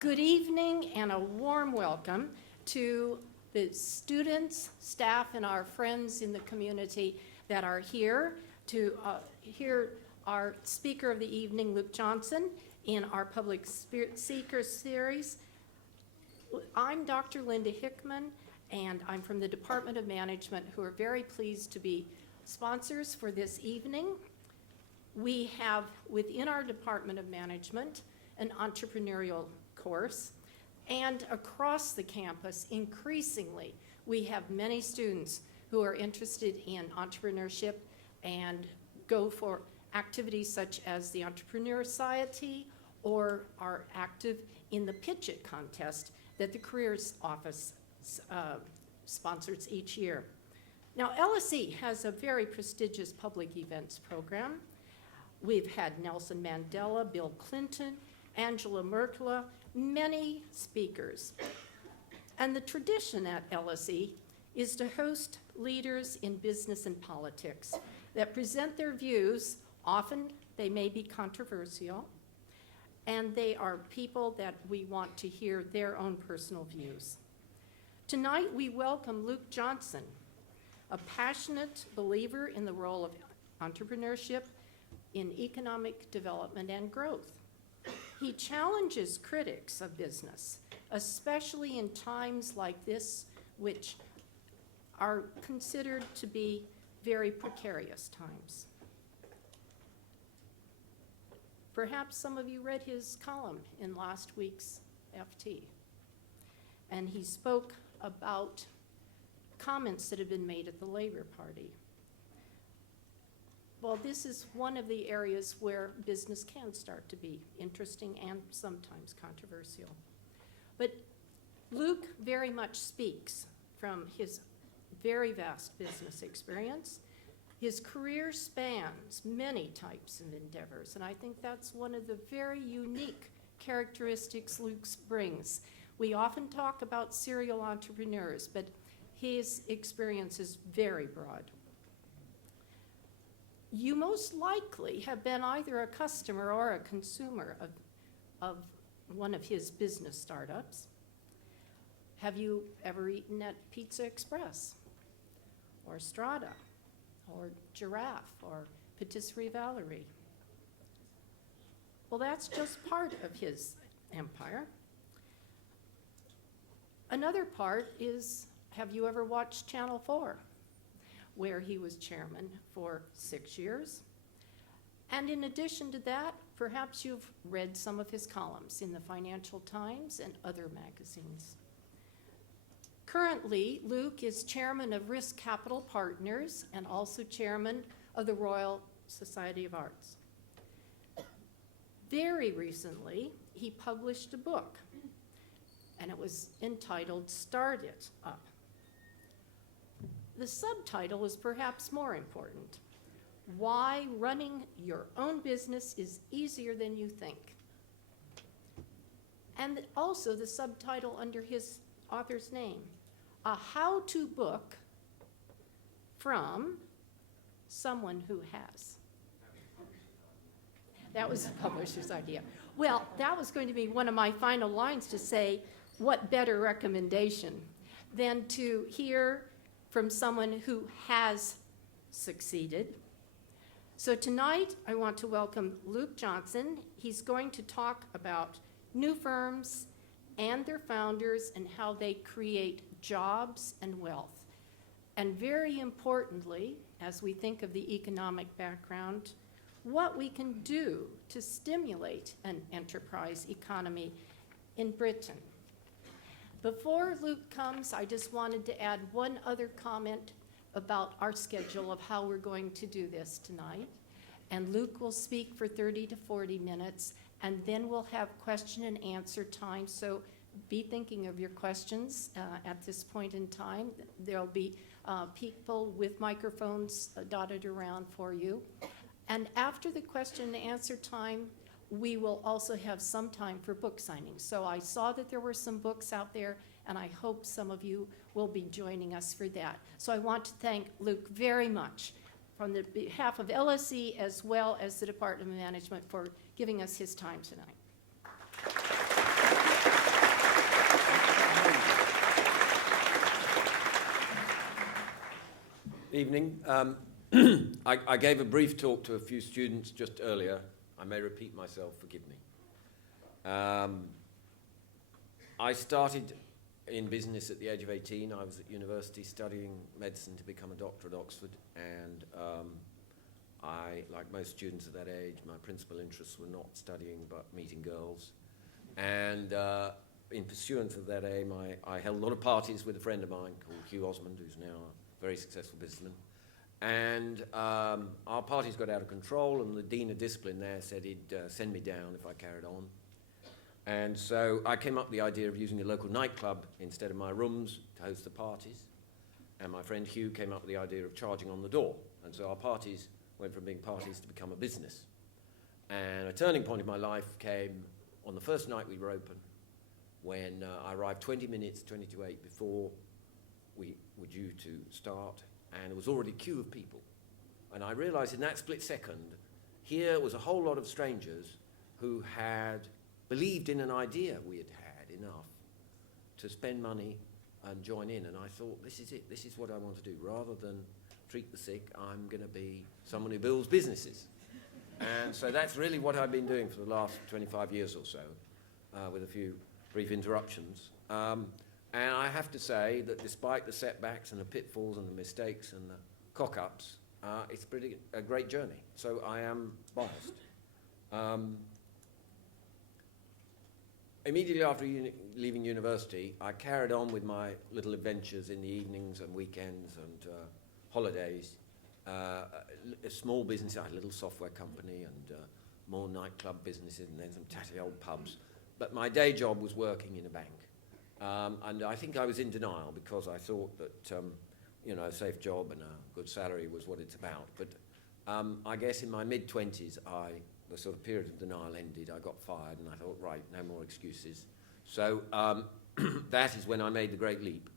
Good evening and a warm welcome to the students, staff, and our friends in the community that are here to hear our speaker of the evening, Luke Johnson, in our Public Speaker Series. I'm Dr. Linda Hickman, and I'm from the Department of Management, who are very pleased to be sponsors for this evening. We have within our Department of Management an entrepreneurial course, and across the campus, increasingly, we have many students who are interested in entrepreneurship and go for activities such as the Entrepreneur Society or are active in the Pitch It contest that the Careers Office sponsors each year. Now, LSE has a very prestigious public events program. We've had Nelson Mandela, Bill Clinton, Angela Merkel, many speakers. And the tradition at LSE is to host leaders in business and politics that present their views. Often they may be controversial, and they are people that we want to hear their own personal views. Tonight we welcome Luke Johnson, a passionate believer in the role of entrepreneurship in economic development and growth. He challenges critics of business, especially in times like this, which are considered to be very precarious times. Perhaps some of you read his column in last week's FT, and he spoke about comments that have been made at the Labor Party. Well, this is one of the areas where business can start to be interesting and sometimes controversial. But Luke very much speaks from his very vast business experience. His career spans many types of endeavors, and I think that's one of the very unique characteristics Luke brings. We often talk about serial entrepreneurs, but his experience is very broad. You most likely have been either a customer or a consumer of one of his business startups. Have you ever eaten at Pizza Express, or Strata, or Giraffe, or Patisserie Valerie? Well, that's just part of his empire. Another part is, have you ever watched Channel 4? Where he was chairman for 6 years. And in addition to that, perhaps you've read some of his columns in the Financial Times and other magazines. Currently, Luke is chairman of Risk Capital Partners and also chairman of the Royal Society of Arts. Very recently, he published a book, and it was entitled Start It Up. The subtitle is perhaps more important: Why Running Your Own Business is Easier Than You Think. And also the subtitle under his author's name, A How-To Book from Someone Who Has. That was the publisher's idea. Well, that was going to be one of my final lines to say, what better recommendation than to hear from someone who has succeeded. So tonight, I want to welcome Luke Johnson. He's going to talk about new firms and their founders and how they create jobs and wealth. And very importantly, as we think of the economic background, what we can do to stimulate an enterprise economy in Britain. Before Luke comes, I just wanted to add one other comment about our schedule of how we're going to do this tonight. And Luke will speak for 30 to 40 minutes, and then we'll have question and answer time. So be thinking of your questions at this point in time. There'll be people with microphones dotted around for you. And after the question and answer time, we will also have some time for book signings. So I saw that there were some books out there, and I hope some of you will be joining us for that. So I want to thank Luke very much from the behalf of LSE as well as the Department of Management for giving us his time tonight. Evening. I gave a brief talk to a few students just earlier. I may repeat myself, forgive me. I started in business at the age of 18. I was at university studying medicine to become a doctor at Oxford, and I, like most students at that age, my principal interests were not studying but meeting girls. And in pursuance of that aim, I held a lot of parties with a friend of mine called Hugh Osmond, who's now a very successful businessman. And our parties got out of control, and the Dean of Discipline there said he'd send me down if I carried on. And so I came up with the idea of using a local nightclub instead of my rooms to host the parties. And my friend Hugh came up with the idea of charging on the door. And so our parties went from being parties to become a business. And a turning point in my life came on the first night we were open, when I arrived 20 minutes, 20 to 8 before we were due to start, and there was already a queue of people. And I realized in that split second, here was a whole lot of strangers who had believed in an idea we had had enough to spend money and join in. And I thought, this is it, this is what I want to do. Rather than treat the sick, I'm going to be someone who builds businesses. And so that's really what I've been doing for the last 25 years or so, with a few brief interruptions. And I have to say that despite the setbacks and the pitfalls and the mistakes and the cock-ups, it's a great journey. So I am biased. Immediately after leaving university, I carried on with my little adventures in the evenings and weekends and holidays. A small business, I had a little software company and more nightclub businesses and then some tatty old pubs. But my day job was working in a bank. And I think I was in denial because I thought that, a safe job and a good salary was what it's about. But I guess in my mid-20s, the sort of period of denial ended. I got fired and I thought, right, no more excuses. So that is when I made the great leap.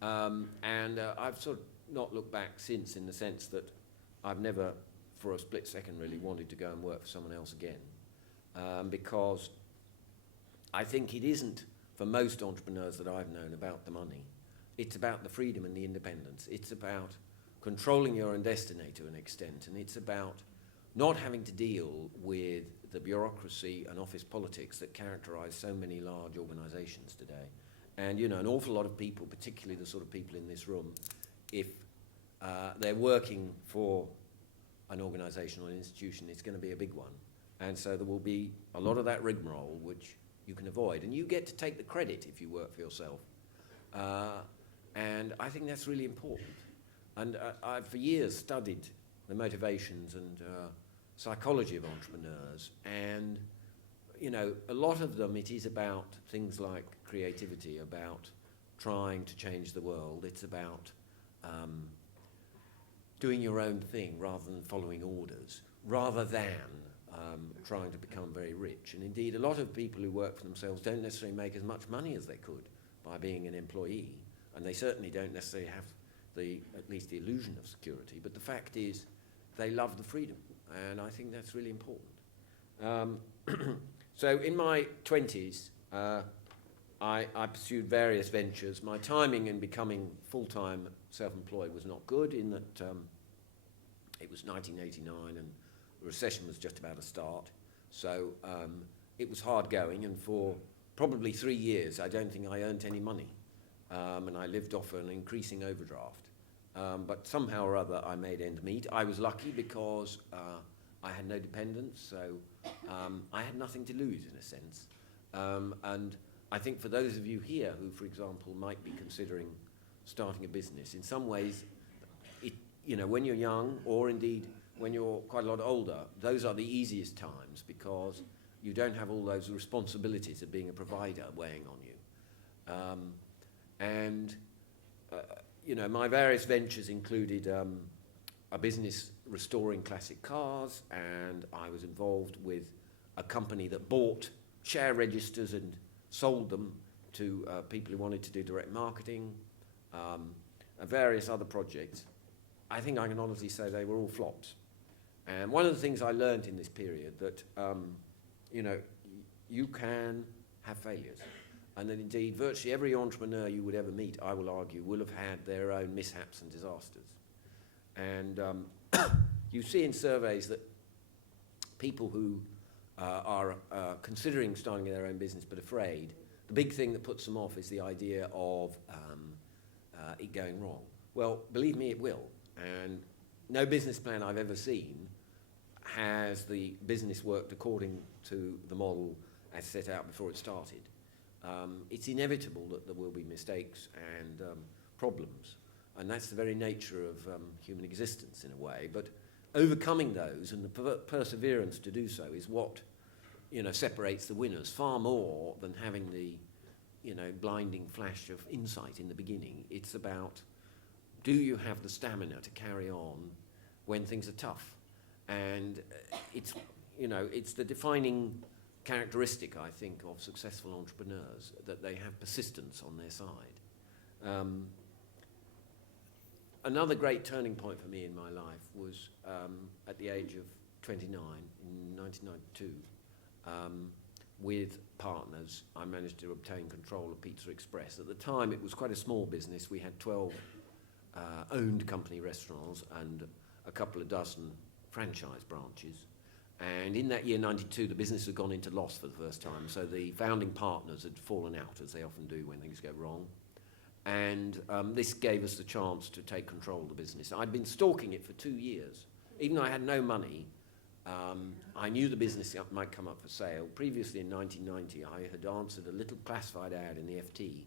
And I've sort of not looked back since, in the sense that I've never, for a split second, really wanted to go and work for someone else again. Because I think it isn't, for most entrepreneurs that I've known, about the money. It's about the freedom and the independence. It's about controlling your own destiny to an extent, and it's about not having to deal with the bureaucracy and office politics that characterize so many large organizations today. And, an awful lot of people, particularly the sort of people in this room, if they're working for an organization or an institution, it's going to be a big one. And so there will be a lot of that rigmarole which you can avoid. And you get to take the credit if you work for yourself. And I think that's really important. And I've for years studied the motivations and psychology of entrepreneurs. And, a lot of them, it is about things like creativity, about trying to change the world. It's about doing your own thing rather than following orders, rather than trying to become very rich. And indeed, a lot of people who work for themselves don't necessarily make as much money as they could by being an employee, and they certainly don't necessarily have at least the illusion of security. But the fact is, they love the freedom, and I think that's really important. So in my 20s, I pursued various ventures. My timing in becoming full-time self-employed was not good, in that it was 1989 and the recession was just about to start. So it was hard going, and for probably 3 years I don't think I earned any money, and I lived off an increasing overdraft. But somehow or other I made ends meet. I was lucky because I had no dependents, so I had nothing to lose, in a sense. And I think for those of you here who, for example, might be considering starting a business, in some ways, when you're young, or indeed when you're quite a lot older, those are the easiest times because you don't have all those responsibilities of being a provider weighing on you. My various ventures included a business restoring classic cars, and I was involved with a company that bought share registers and sold them to people who wanted to do direct marketing, and various other projects. I think I can honestly say they were all flops. And one of the things I learned in this period that, you can have failures. And that indeed, virtually every entrepreneur you would ever meet, I will argue, will have had their own mishaps and disasters. And you see in surveys that people who are considering starting their own business but afraid, the big thing that puts them off is the idea of it going wrong. Well, believe me, it will. And no business plan I've ever seen has the business worked according to the model as set out before it started. It's inevitable that there will be mistakes and problems, and that's the very nature of human existence in a way. But overcoming those and the perseverance to do so is what, you know, separates the winners far more than having the, you know, blinding flash of insight in the beginning. It's about, do you have the stamina to carry on when things are tough? And it's, you know, it's the defining characteristic, I think, of successful entrepreneurs, that they have persistence on their side. Another great turning point for me in my life was at the age of 29, in 1992, with partners, I managed to obtain control of Pizza Express. At the time, it was quite a small business. We had 12 owned company restaurants and a couple of dozen franchise branches. And in that year, 92, the business had gone into loss for the first time. So the founding partners had fallen out, as they often do when things go wrong. And this gave us the chance to take control of the business. I'd been stalking it for 2 years. Even though I had no money, I knew the business might come up for sale. Previously, in 1990, I had answered a little classified ad in the FT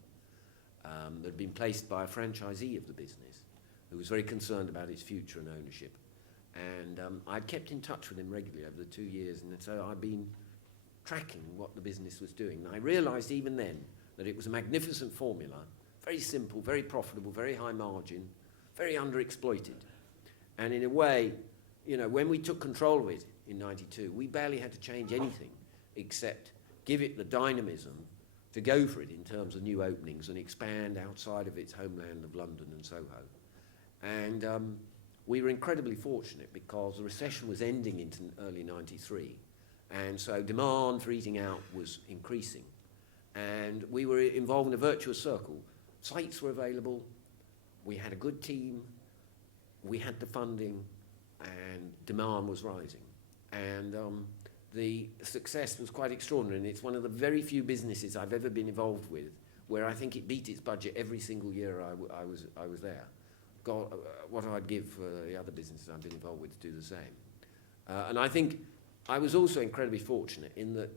that had been placed by a franchisee of the business who was very concerned about its future and ownership. And I'd kept in touch with him regularly over the 2 years, and so I'd been tracking what the business was doing. And I realized even then that it was a magnificent formula, very simple, very profitable, very high margin, very underexploited. And in a way, you know, when we took control of it in 92, we barely had to change anything except give it the dynamism to go for it in terms of new openings and expand outside of its homeland of London and Soho. And we were incredibly fortunate because the recession was ending in early 93, and so demand for eating out was increasing. And we were involved in a virtuous circle. Sites were available, we had a good team, we had the funding, and demand was rising. And the success was quite extraordinary, and it's one of the very few businesses I've ever been involved with where I think it beat its budget every single year I was there. God, what I'd give for the other businesses I've been involved with to do the same. And I think I was also incredibly fortunate in that,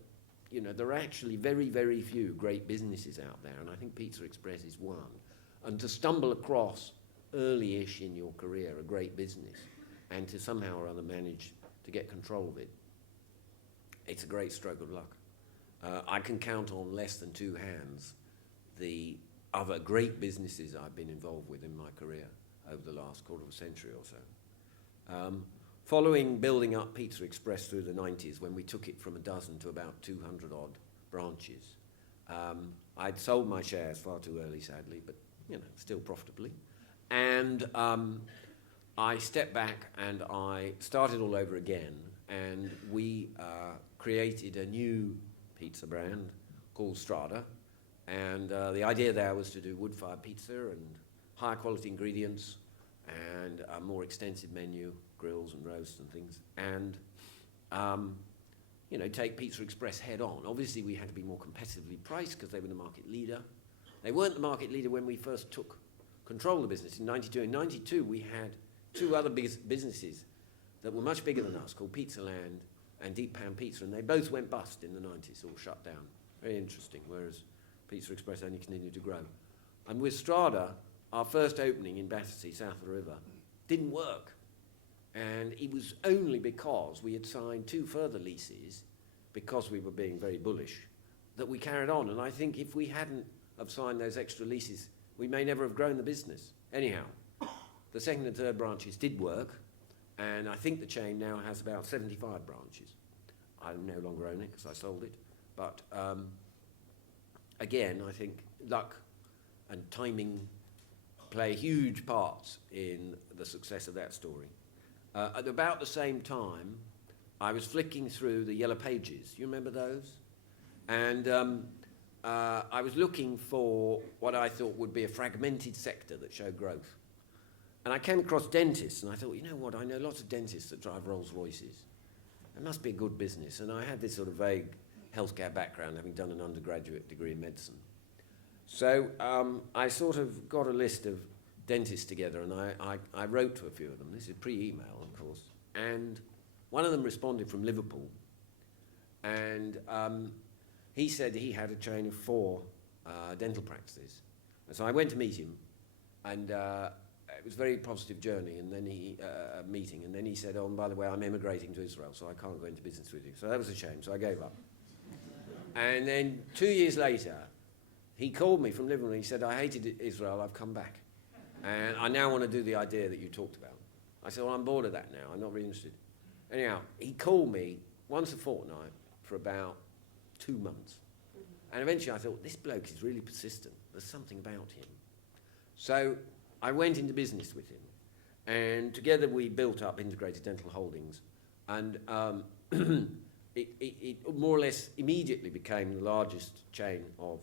you know, there are actually very, very few great businesses out there, and I think Pizza Express is one. And to stumble across early-ish in your career a great business and to somehow or other manage to get control of it, it's a great stroke of luck. I can count on less than 2 hands the other great businesses I've been involved with in my career over the last quarter of a century or so. Following building up Pizza Express through the 90s, when we took it from a dozen to about 200 odd branches, I'd sold my shares far too early, sadly, but, you know, still profitably. And I stepped back and I started all over again, and we created a new pizza brand called Strada. And the idea there was to do wood-fired pizza and higher quality ingredients and a more extensive menu, grills and roasts and things, and you know, take Pizza Express head on. Obviously, we had to be more competitively priced because they were the market leader. They weren't the market leader when we first took control of the business in 92. In 92, we had 2 other businesses that were much bigger than us, called Pizzaland and Deep Pan Pizza, and they both went bust in the 90s, all shut down. Very interesting, whereas Pizza Express only continued to grow. And with Strada, our first opening in Battersea, south of the river, didn't work. And it was only because we had signed 2 further leases, because we were being very bullish, that we carried on. And I think if we hadn't have signed those extra leases, we may never have grown the business. Anyhow, the second and third branches did work, and I think the chain now has about 75 branches. I no longer own it because I sold it. But again, I think luck and timing play huge parts in the success of that story. At about the same time, I was flicking through the Yellow Pages. You remember those? And I was looking for what I thought would be a fragmented sector that showed growth. And I came across dentists, and I thought, you know what, I know lots of dentists that drive Rolls Royces. It must be a good business. And I had this sort of vague healthcare background, having done an undergraduate degree in medicine. So I sort of got a list of dentists together, and I wrote to a few of them. This is pre-email, of course. And one of them responded from Liverpool, and he said he had a chain of 4 dental practices. And so I went to meet him, and it was a very positive journey, and then meeting, and then he said, oh, and by the way, I'm emigrating to Israel, so I can't go into business with you. So that was a shame, so I gave up. And then 2 years later, he called me from Liverpool, and he said, I hated Israel, I've come back. And I now want to do the idea that you talked about. I said, well, I'm bored of that now, I'm not really interested. Anyhow, he called me once a fortnight for about 2 months. And eventually I thought, this bloke is really persistent. There's something about him. So I went into business with him. And together we built up Integrated Dental Holdings. And it more or less immediately became the largest chain of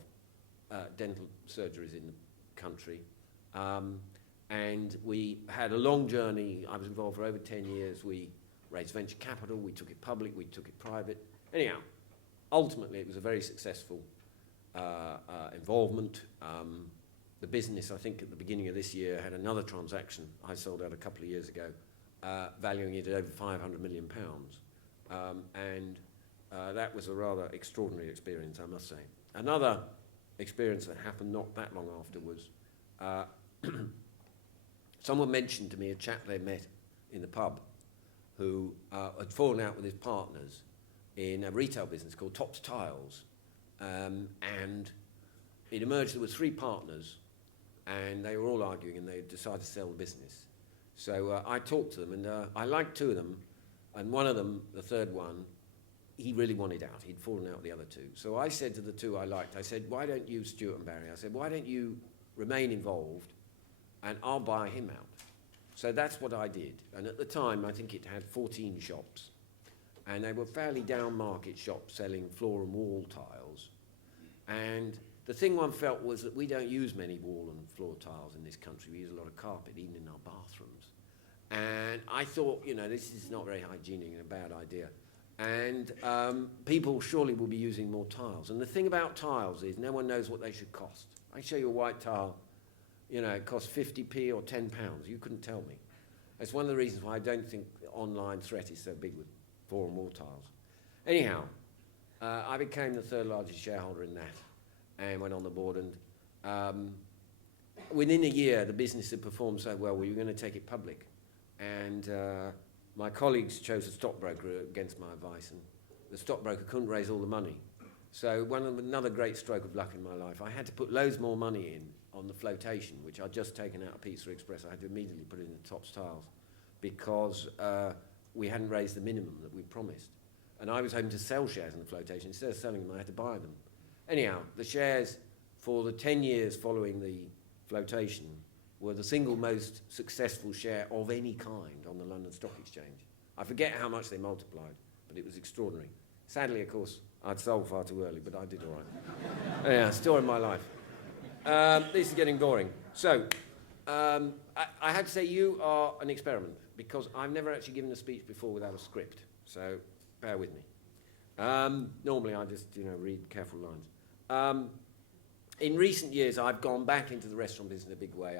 dental surgeries in the country. And we had a long journey. I was involved for over 10 years. We raised venture capital. We took it public. We took it private. Anyhow, ultimately, it was a very successful involvement. The business, I think, at the beginning of this year had another transaction I sold out a couple of years ago, valuing it at over £500 million. And that was a rather extraordinary experience, I must say. Another experience that happened not that long after was someone mentioned to me a chap they met in the pub who had fallen out with his partners in a retail business called Tops Tiles. And it emerged there were 3 partners, and they were all arguing, and they decided to sell the business. So I talked to them, and I liked 2 of them, and one of them, the third one, he really wanted out. He'd fallen out with the other 2. So I said to the 2 I liked, I said, why don't you, Stuart and Barry, I said, why don't you remain involved, and I'll buy him out. So that's what I did. And at the time, I think it had 14 shops. And they were fairly down-market shops selling floor and wall tiles. And the thing one felt was that we don't use many wall and floor tiles in this country. We use a lot of carpet, even in our bathrooms. And I thought, you know, this is not very hygienic and a bad idea. And people surely will be using more tiles. And the thing about tiles is no one knows what they should cost. I show you a white tile, you know, it costs 50p or £10. You couldn't tell me. That's one of the reasons why I don't think the online threat is so big with floor and wall tiles. Anyhow, I became the 3rd largest shareholder in that and went on the board. And within a year, the business had performed so well, we were going to take it public. And my colleagues chose a stockbroker against my advice, and the stockbroker couldn't raise all the money. So another great stroke of luck in my life, I had to put loads more money in on the flotation, which I'd just taken out of Patisserie Express. I had to immediately put it in the Tops Tiles because we hadn't raised the minimum that we promised. And I was hoping to sell shares in the flotation. Instead of selling them, I had to buy them. Anyhow, the shares for the 10 years following the flotation were the single most successful share of any kind on the London Stock Exchange. I forget how much they multiplied, but it was extraordinary. Sadly, of course, I'd sold far too early, but I did all right. Yeah, story of my life. This is getting boring. So, I had to say you are an experiment, because I've never actually given a speech before without a script, so bear with me. Normally I just, read careful lines. In recent years, I've gone back into the restaurant business in a big way.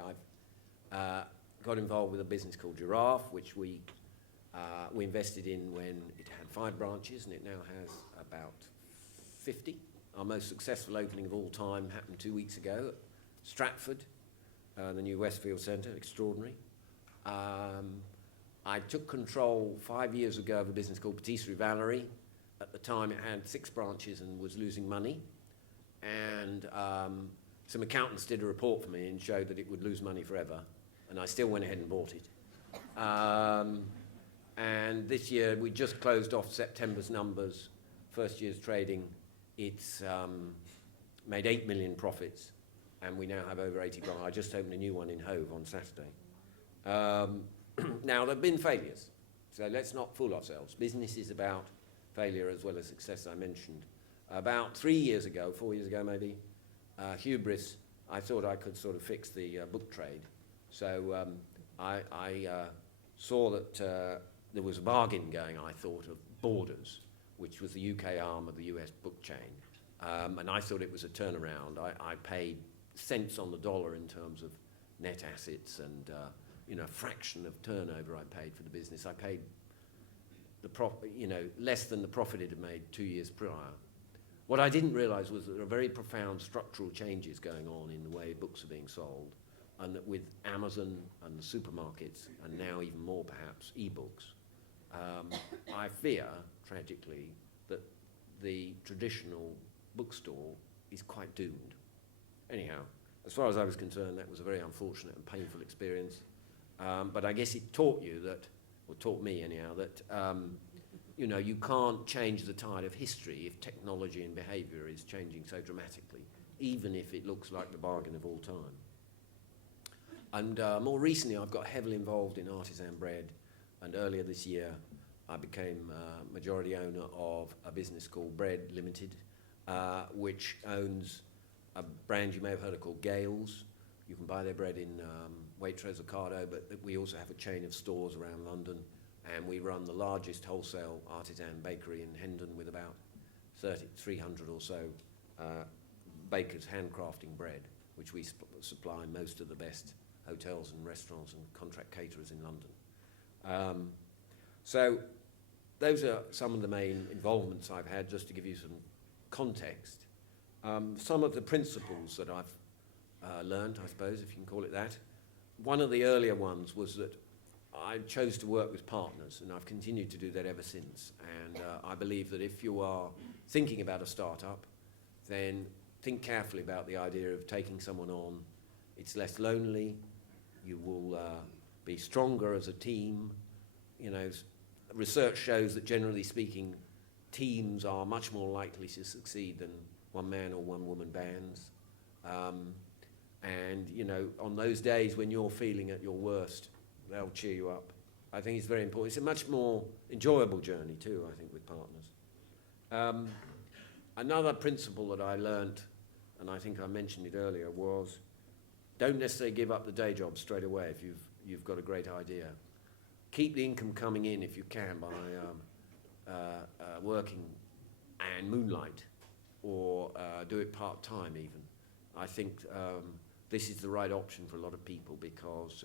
I've got involved with a business called Giraffe, which we invested in when it had 5 branches, and it now has about 50. Our most successful opening of all time happened 2 weeks ago at Stratford, the new Westfield Centre, extraordinary. I took control 5 years ago of a business called Patisserie Valerie. At the time, it had 6 branches and was losing money. And some accountants did a report for me and showed that it would lose money forever. And I still went ahead and bought it. And this year, we just closed off September's numbers, first year's trading. It's made 8 million profits, and we now have over 80 branches. I just opened a new one in Hove on Saturday. Now, there have been failures, so let's not fool ourselves. Business is about failure as well as success, I mentioned. About 4 years ago maybe, hubris, I thought I could sort of fix the book trade. So I saw that there was a bargain going, I thought, of Borders, which was the UK arm of the US book chain. And I thought it was a turnaround. I paid cents on the dollar in terms of net assets and a fraction of turnover I paid for the business. I paid less than the profit it had made 2 years prior. What I didn't realize was that there are very profound structural changes going on in the way books are being sold, and that with Amazon and the supermarkets, and now even more perhaps e-books, I fear, tragically, that the traditional bookstore is quite doomed. Anyhow, as far as I was concerned, that was a very unfortunate and painful experience. But I guess it taught you that, or taught me anyhow, that you can't change the tide of history if technology and behaviour is changing so dramatically, even if it looks like the bargain of all time. And more recently, I've got heavily involved in artisan bread, and earlier this year, I became majority owner of a business called Bread Ltd, which owns a brand you may have heard of called Gail's. You can buy their bread in Waitrose, Ocado, but we also have a chain of stores around London, and we run the largest wholesale artisan bakery in Hendon with about 300 or so bakers handcrafting bread, which we supply most of the best hotels and restaurants and contract caterers in London. So those are some of the main involvements I've had, just to give you some context. Some of the principles that I've learned, I suppose, if you can call it that. One of the earlier ones was that I chose to work with partners, and I've continued to do that ever since. And I believe that if you are thinking about a startup, then think carefully about the idea of taking someone on. It's less lonely. You will be stronger as a team. Research shows that, generally speaking, teams are much more likely to succeed than one-man or one-woman bands. On those days when you're feeling at your worst, they'll cheer you up. I think it's very important. It's a much more enjoyable journey too, I think, with partners. Another principle that I learnt, and I think I mentioned it earlier, was don't necessarily give up the day job straight away if you've got a great idea. Keep the income coming in if you can by working and moonlight, or do it part-time even. I think this is the right option for a lot of people because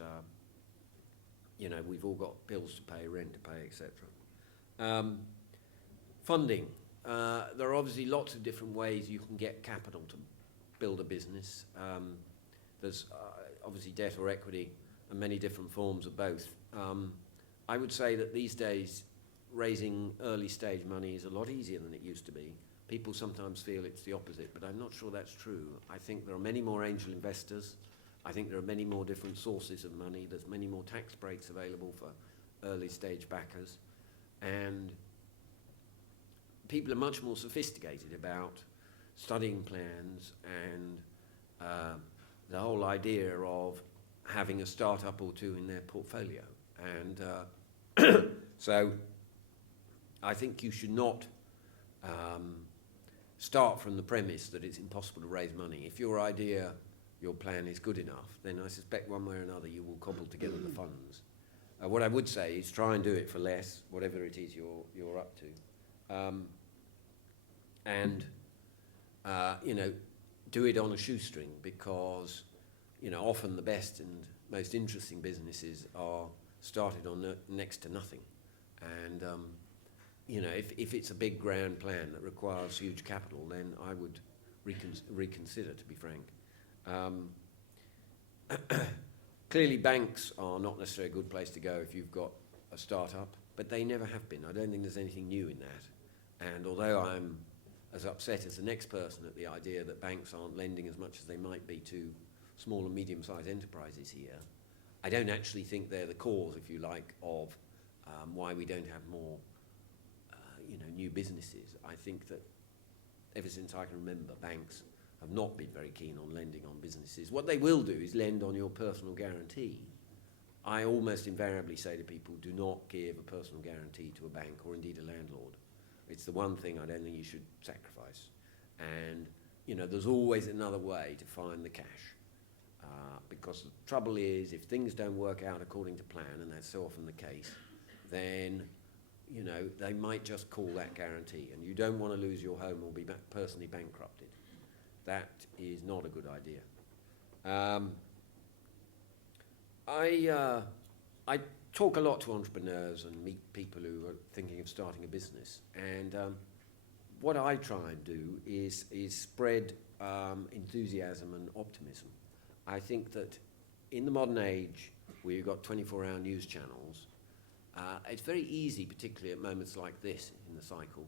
we've all got bills to pay, rent to pay, etc. Funding. There are obviously lots of different ways you can get capital to build a business. There's obviously debt or equity and many different forms of both. I would say that these days raising early stage money is a lot easier than it used to be. People sometimes feel it's the opposite, but I'm not sure that's true. I think there are many more angel investors. I think there are many more different sources of money. There's many more tax breaks available for early stage backers. And people are much more sophisticated about studying plans and the whole idea of having a startup or two in their portfolio. And so I think you should not start from the premise that it's impossible to raise money. If your idea, your plan is good enough, then I suspect one way or another you will cobble together the funds. What I would say is try and do it for less, whatever it is you're up to. Do it on a shoestring, because often the best and most interesting businesses are started on next to nothing. And if it's a big grand plan that requires huge capital, then I would reconsider, to be frank. Clearly banks are not necessarily a good place to go if you've got a startup, but they never have been. I don't think there's anything new in that. And although I'm as upset as the next person at the idea that banks aren't lending as much as they might be to small and medium-sized enterprises here, I don't actually think they're the cause, if you like, of why we don't have more new businesses. I think that ever since I can remember, banks have not been very keen on lending on businesses. What they will do is lend on your personal guarantee. I almost invariably say to people, do not give a personal guarantee to a bank or indeed a landlord. It's the one thing I don't think you should sacrifice. And there's always another way to find the cash. Because the trouble is, if things don't work out according to plan, and that's so often the case, then they might just call that guarantee, and you don't want to lose your home or be personally bankrupted. That is not a good idea. I talk a lot to entrepreneurs and meet people who are thinking of starting a business, and what I try and do is spread enthusiasm and optimism. I think that in the modern age, where you've got 24-hour news channels, it's very easy, particularly at moments like this in the cycle,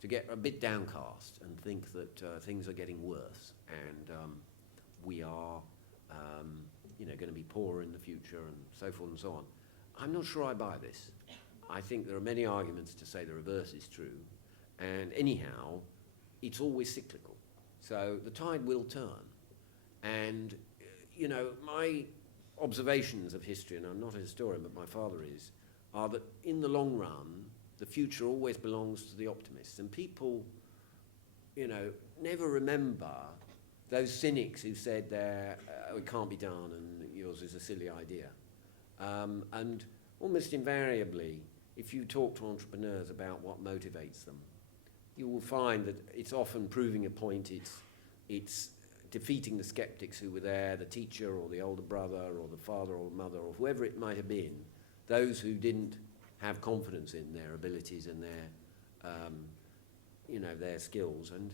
to get a bit downcast and think that things are getting worse, and we are going to be poorer in the future and so forth and so on. I'm not sure I buy this. I think there are many arguments to say the reverse is true, and anyhow, it's always cyclical. So the tide will turn, and my observations of history, and I'm not a historian, but my father is, are that in the long run, the future always belongs to the optimists. And people, never remember those cynics who said it can't be done and yours is a silly idea. And almost invariably, if you talk to entrepreneurs about what motivates them, you will find that it's often proving a point, it's defeating the skeptics who were there, the teacher or the older brother or the father or mother or whoever it might have been, those who didn't have confidence in their abilities and their skills. And,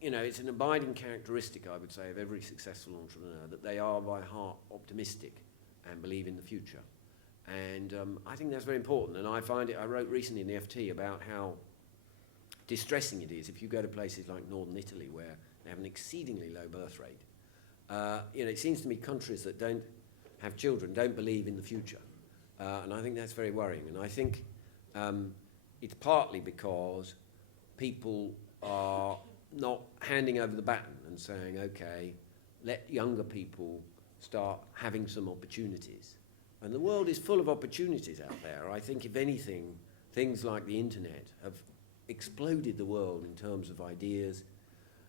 it's an abiding characteristic, I would say, of every successful entrepreneur, that they are by heart optimistic and believe in the future. And I think that's very important. And I wrote recently in the FT about how distressing it is if you go to places like northern Italy where they have an exceedingly low birth rate. It seems to me countries that don't have children don't believe in the future. And I think that's very worrying. And I think it's partly because people are not handing over the baton and saying, okay, let younger people start having some opportunities. And the world is full of opportunities out there. I think, if anything, things like the internet have exploded the world in terms of ideas.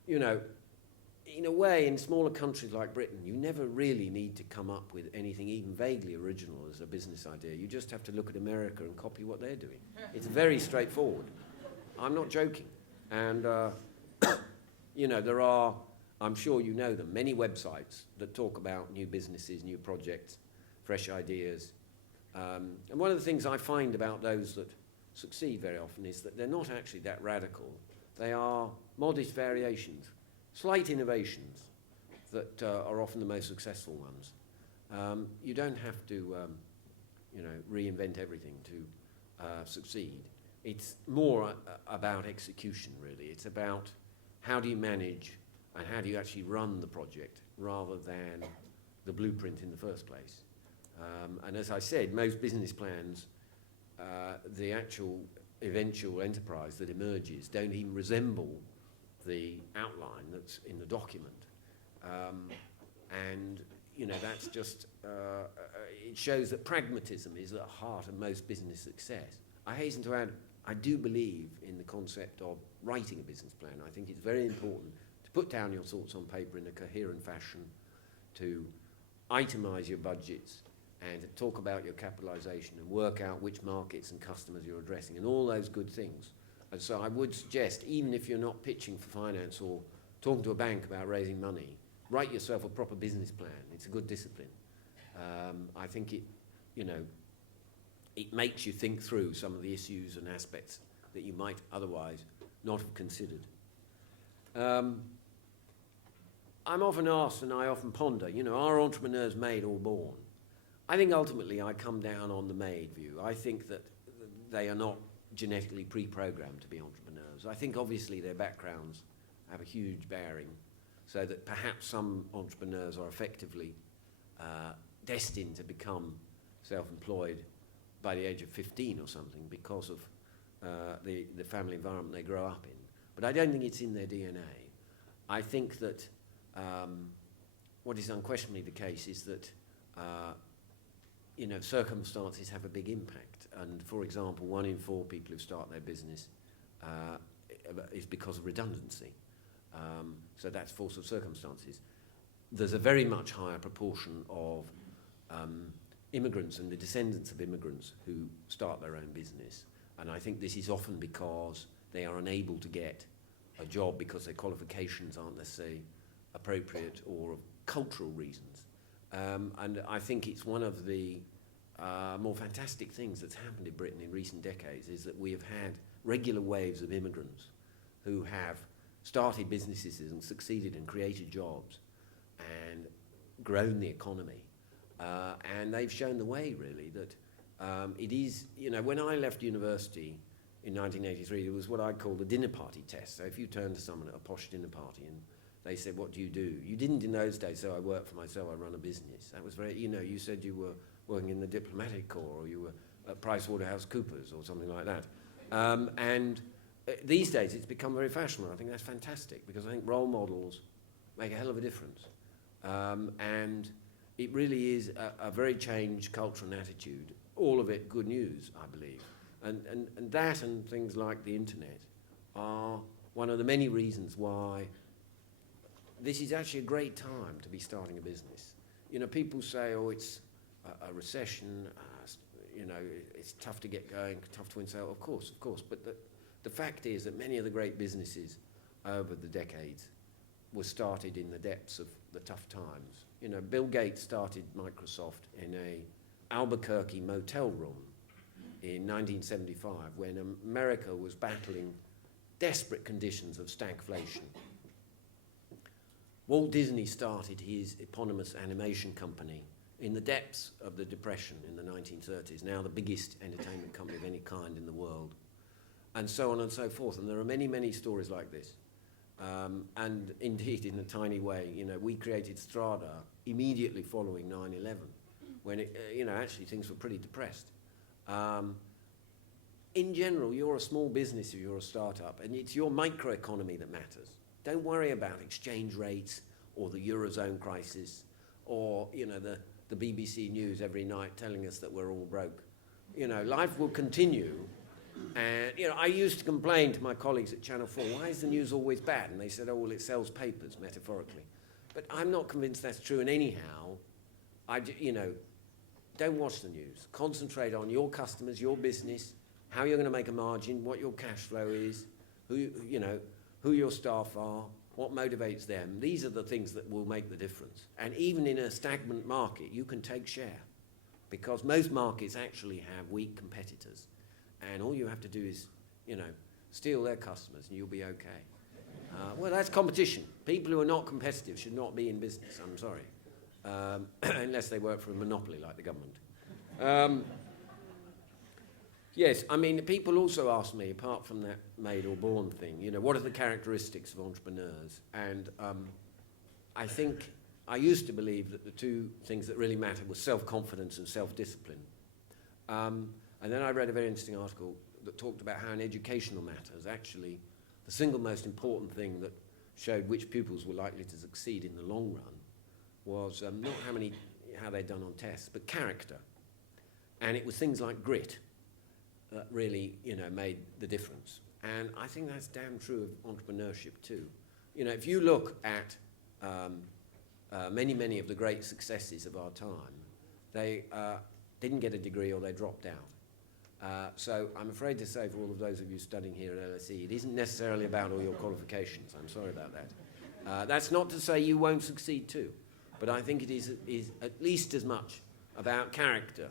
In a way, in smaller countries like Britain, you never really need to come up with anything even vaguely original as a business idea. You just have to look at America and copy what they're doing. It's very straightforward. I'm not joking. And, there are, I'm sure you know them, many websites that talk about new businesses, new projects, fresh ideas. And one of the things I find about those that succeed very often is that they're not actually that radical. They are modest variations, slight innovations that are often the most successful ones. You don't have to, reinvent everything to succeed. It's more about execution, really. It's about how do you manage and how do you actually run the project rather than the blueprint in the first place. And as I said, most business plans, the actual eventual enterprise that emerges don't even resemble the outline that's in the document. That's just, it shows that pragmatism is at the heart of most business success. I hasten to add, I do believe in the concept of writing a business plan. I think it's very important to put down your thoughts on paper in a coherent fashion, to itemize your budgets, and to talk about your capitalization and work out which markets and customers you're addressing and all those good things. And so I would suggest, even if you're not pitching for finance or talking to a bank about raising money, write yourself a proper business plan. It's a good discipline. I think it makes you think through some of the issues and aspects that you might otherwise not have considered. I'm often asked, and I often ponder, are entrepreneurs made or born? I think ultimately I come down on the made view. I think that they are not genetically pre-programmed to be entrepreneurs. I think obviously their backgrounds have a huge bearing, so that perhaps some entrepreneurs are effectively destined to become self-employed by the age of 15 or something because of the family environment they grow up in. But I don't think it's in their DNA. I think that what is unquestionably the case is that circumstances have a big impact. And for example, 1 in 4 people who start their business is because of redundancy. So that's force of circumstances. there's a very much higher proportion of immigrants and the descendants of immigrants who start their own business. And I think this is often because they are unable to get a job because their qualifications aren't necessarily appropriate or of cultural reasons. And I think it's one of the more fantastic things that's happened in Britain in recent decades is that we have had regular waves of immigrants who have started businesses and succeeded and created jobs and grown the economy. And they've shown the way, really, that it is, you know, when I left university in 1983, there was what I call the dinner party test. So if you turn to someone at a posh dinner party and they said, what do? You didn't in those days say, I work for myself, I run a business. That was very, you know, you said you were working in the diplomatic corps or you were at PricewaterhouseCoopers or something like that. And these days it's become very fashionable. I think that's fantastic because I think role models make a hell of a difference. And it really is a very changed culture and attitude. All of it good news, I believe. And that and things like the internet are one of the many reasons why this is actually a great time to be starting a business. You know, people say, oh, it's a recession, you know, it's tough to get going, tough to win sales. Of course. But the fact is that many of the great businesses over the decades were started in the depths of the tough times. You know, Bill Gates started Microsoft in a Albuquerque motel room in 1975 when America was battling desperate conditions of stagflation. Walt Disney started his eponymous animation company in the depths of the Depression in the 1930s, now the biggest entertainment company of any kind in the world, and so on and so forth. And there are many, many stories like this. And indeed, in a tiny way, you know, we created Strada immediately following 9/11, when it, you know, actually things were pretty depressed. In general, you're a small business if you're a startup, and it's your microeconomy that matters. Don't worry about exchange rates or the Eurozone crisis or, you know, the BBC News every night telling us that we're all broke. You know, life will continue. And, you know, I used to complain to my colleagues at Channel 4, why is the news always bad? And they said, oh, well, it sells papers, metaphorically. But I'm not convinced that's true. And anyhow, you know, don't watch the news. Concentrate on your customers, your business, how you're going to make a margin, what your cash flow is, who your staff are, what motivates them. These are the things that will make the difference. And even in a stagnant market, you can take share because most markets actually have weak competitors. And all you have to do is, you know, steal their customers and you'll be okay. Well, that's competition. People who are not competitive should not be in business, I'm sorry, unless they work for a monopoly like the government. Yes, I mean, people also ask me, apart from that made or born thing, you know, what are the characteristics of entrepreneurs? And I think I used to believe that the two things that really matter were self-confidence and self-discipline. And then I read a very interesting article that talked about how in educational matters, actually, the single most important thing that showed which pupils were likely to succeed in the long run was not how they'd done on tests, but character. And it was things like grit that really, you know, made the difference. And I think that's damn true of entrepreneurship too. You know, if you look at many of the great successes of our time, they didn't get a degree or they dropped out. So I'm afraid to say for all of those of you studying here at LSE, it isn't necessarily about all your qualifications. I'm sorry about that. That's not to say you won't succeed too, but I think it is at least as much about character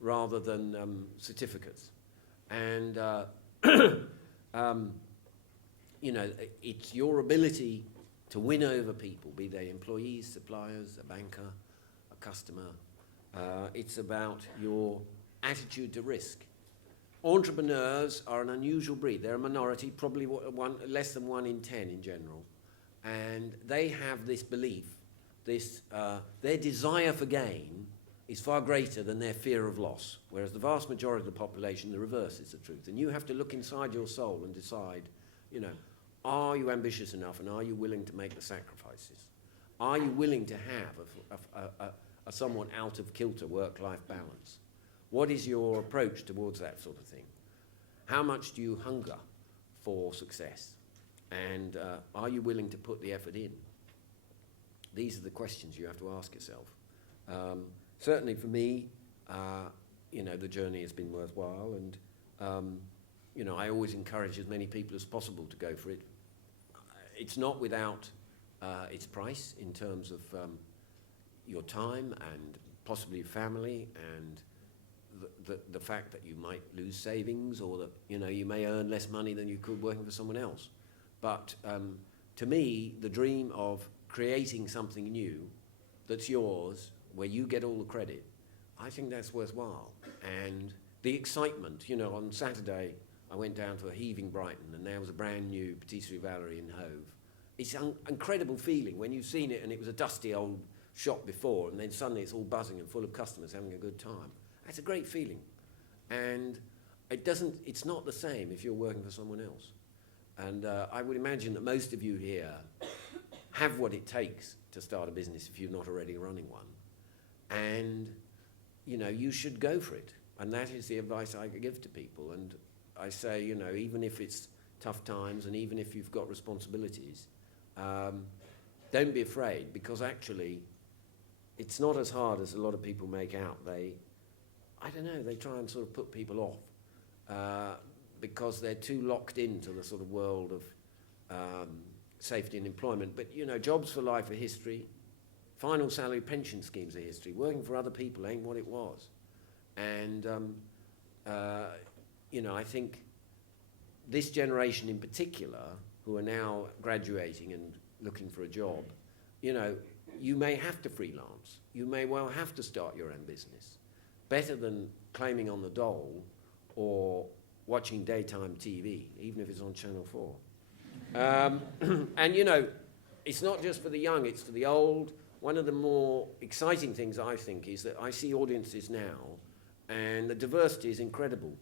rather than certificates. And, you know, it's your ability to win over people, be they employees, suppliers, a banker, a customer. It's about your attitude to risk. Entrepreneurs are an unusual breed. They're a minority, probably less than 1 in 10 in general. And they have this belief, their desire for gain is far greater than their fear of loss, whereas the vast majority of the population, the reverse is the truth. And you have to look inside your soul and decide, you know, are you ambitious enough and are you willing to make the sacrifices? Are you willing to have a somewhat out of kilter work-life balance? What is your approach towards that sort of thing? How much do you hunger for success? And are you willing to put the effort in? these are the questions you have to ask yourself. Certainly for me, the journey has been worthwhile, and I always encourage as many people as possible to go for it. It's not without its price in terms of your time and possibly family, and the fact that you might lose savings, or that you may earn less money than you could working for someone else. But to me, the dream of creating something new that's yours, where you get all the credit, I think that's worthwhile. And the excitement, on Saturday I went down to a heaving Brighton, and there was a brand new Patisserie Valerie in Hove. It's an incredible feeling when you've seen it and it was a dusty old shop before, and then suddenly it's all buzzing and full of customers having a good time. That's a great feeling. And it's not the same if you're working for someone else. And I would imagine that most of you here have what it takes to start a business if you're not already running one. And, you should go for it. And that is the advice I give to people. And I say, even if it's tough times and even if you've got responsibilities, don't be afraid, because actually it's not as hard as a lot of people make out. They try and sort of put people off because they're too locked into the sort of world of safety and employment. But, jobs for life are history. Final salary pension schemes are history. Working for other people ain't what it was. And, I think this generation in particular, who are now graduating and looking for a job, you may have to freelance. You may well have to start your own business. Better than claiming on the dole or watching daytime TV, even if it's on Channel 4. And, it's not just for the young, it's for the old. One of the more exciting things, I think, is that I see audiences now, and the diversity is incredible.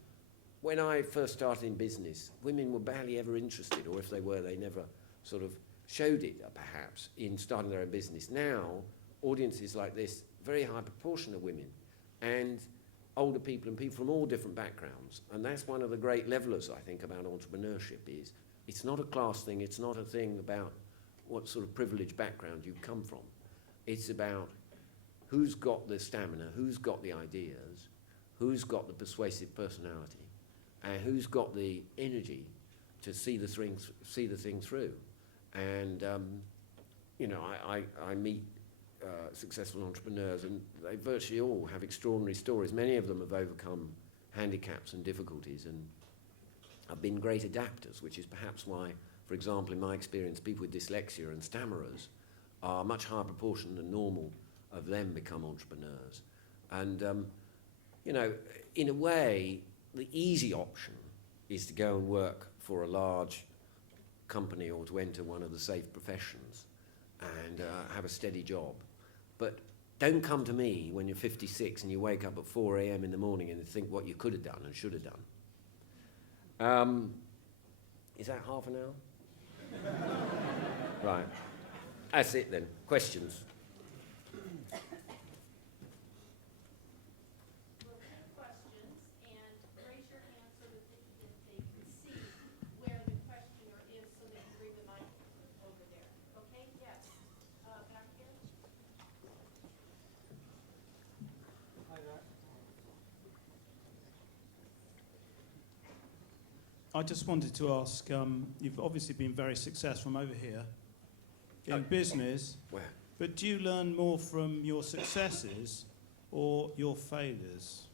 When I first started in business, women were barely ever interested, or if they were, they never sort of showed it, perhaps, in starting their own business. Now, audiences like this, very high proportion of women, and older people and people from all different backgrounds. And that's one of the great levelers, I think, about entrepreneurship is it's not a class thing, it's not a thing about what sort of privileged background you come from. It's about who's got the stamina, who's got the ideas, who's got the persuasive personality, and who's got the energy to see the thing through. And, I meet successful entrepreneurs, and they virtually all have extraordinary stories. Many of them have overcome handicaps and difficulties and have been great adapters, which is perhaps why, for example, in my experience, people with dyslexia and stammerers are a much higher proportion than normal of them become entrepreneurs. And, in a way, the easy option is to go and work for a large company or to enter one of the safe professions and have a steady job. But don't come to me when you're 56 and you wake up at 4 a.m. in the morning and think what you could have done and should have done. Is that half an hour? Right. That's it then. Questions? We'll take questions, and raise your hand so that they can see where the questioner is, so they can bring the mic over there. Okay? Yes. Back here. Hi there. I just wanted to ask, you've obviously been very successful from over here in business, Where? but do you learn more from your successes or your failures?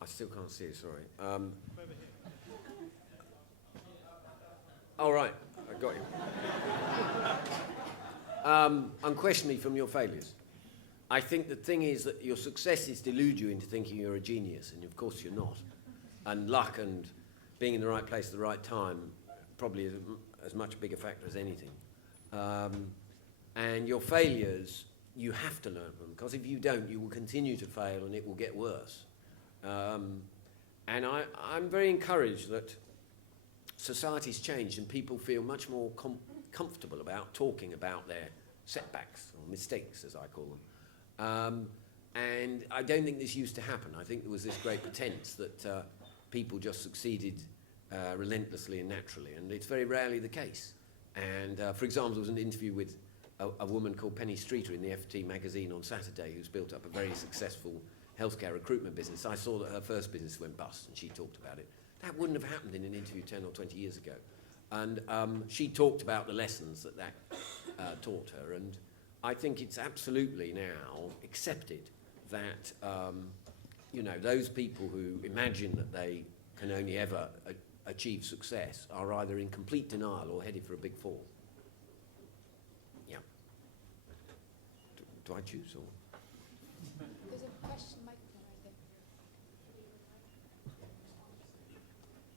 I still can't see it, sorry. Over here. Oh, right. I got you. Unquestionably from your failures. I think the thing is that your successes delude you into thinking you're a genius, and of course you're not. And luck and being in the right place at the right time probably is as much a bigger factor as anything. And your failures, you have to learn from them, because if you don't, you will continue to fail and it will get worse. And I'm very encouraged that society's changed and people feel much more comfortable about talking about their setbacks or mistakes, as I call them. And I don't think this used to happen. I think there was this great pretense that people just succeeded relentlessly and naturally, and it's very rarely the case. And for example, there was an interview with a woman called Penny Streeter in the FT magazine on Saturday, who's built up a very successful healthcare recruitment business. I saw that her first business went bust, and she talked about it. That wouldn't have happened in an interview 10 or 20 years ago. And she talked about the lessons that taught her. And I think it's absolutely now accepted that, those people who imagine that they can only ever achieve success are either in complete denial or headed for a big fall. Yeah. Do I choose or? There's a question, microphone right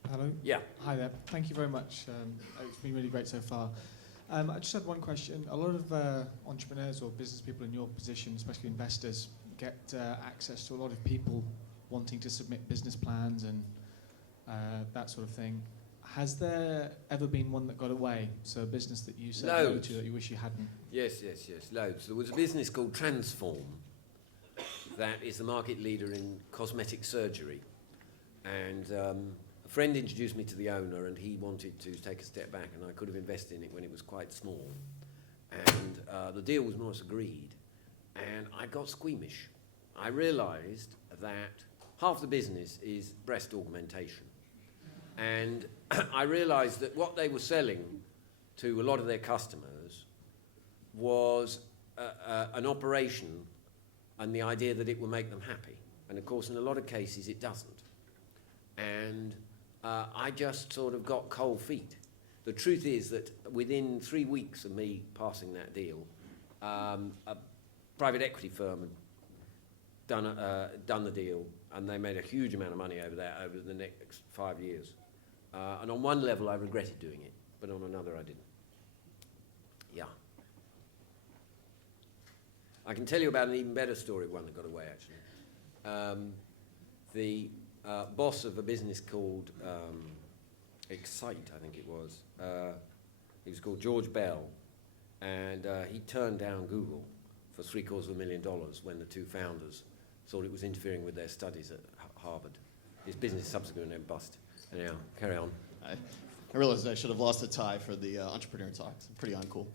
there. Hello. Yeah. Hi there. Thank you very much. It's been really great so far. I just had one question. A lot of entrepreneurs or business people in your position, especially investors, get access to a lot of people wanting to submit business plans and that sort of thing. Has there ever been one that got away? So a business that you said no to that you wish you hadn't? Yes, loads. There was a business called Transform that is the market leader in cosmetic surgery. And a friend introduced me to the owner, and he wanted to take a step back, and I could have invested in it when it was quite small. And the deal was more or less agreed, and I got squeamish. I realised that half the business is breast augmentation. And I realised that what they were selling to a lot of their customers was an operation and the idea that it will make them happy. And of course, in a lot of cases, it doesn't. And I just sort of got cold feet. The truth is that within 3 weeks of me passing that deal, a private equity firm had done the deal, and they made a huge amount of money over that over the next 5 years. And on one level, I regretted doing it, but on another, I didn't. Yeah. I can tell you about an even better story, one that got away, actually. The boss of a business called Excite, I think it was. He was called George Bell, and he turned down Google for $750,000 when the two founders thought it was interfering with their studies at Harvard. His business subsequently went bust. Anyhow, carry on. I realized I should have lost a tie for the entrepreneur talk. It's pretty uncool.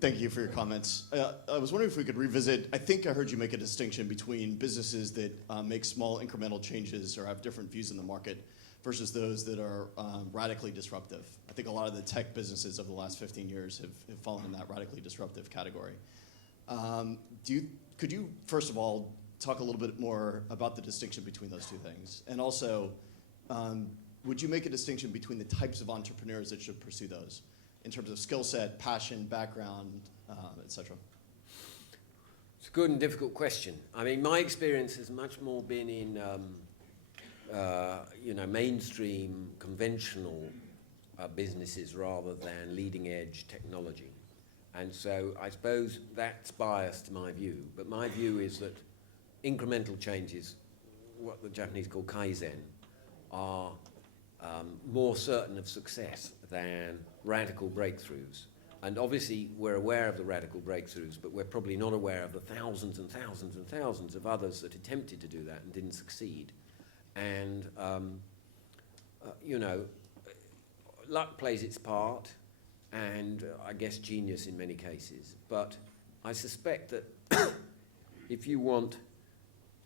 Thank you for your comments. I was wondering if we could revisit, I think I heard you make a distinction between businesses that make small incremental changes or have different views in the market versus those that are radically disruptive. I think a lot of the tech businesses of the last 15 years have fallen in that radically disruptive category. Could you, first of all, talk a little bit more about the distinction between those two things? And also, would you make a distinction between the types of entrepreneurs that should pursue those in terms of skill set, passion, background, et cetera? It's a good and difficult question. I mean, my experience has much more been in, mainstream, conventional businesses rather than leading-edge technology. And so I suppose that's biased to my view. But my view is that incremental changes, what the Japanese call kaizen, are more certain of success than radical breakthroughs. And obviously, we're aware of the radical breakthroughs, but we're probably not aware of the thousands and thousands and thousands of others that attempted to do that and didn't succeed. And, luck plays its part, and I guess genius in many cases. But I suspect that if you want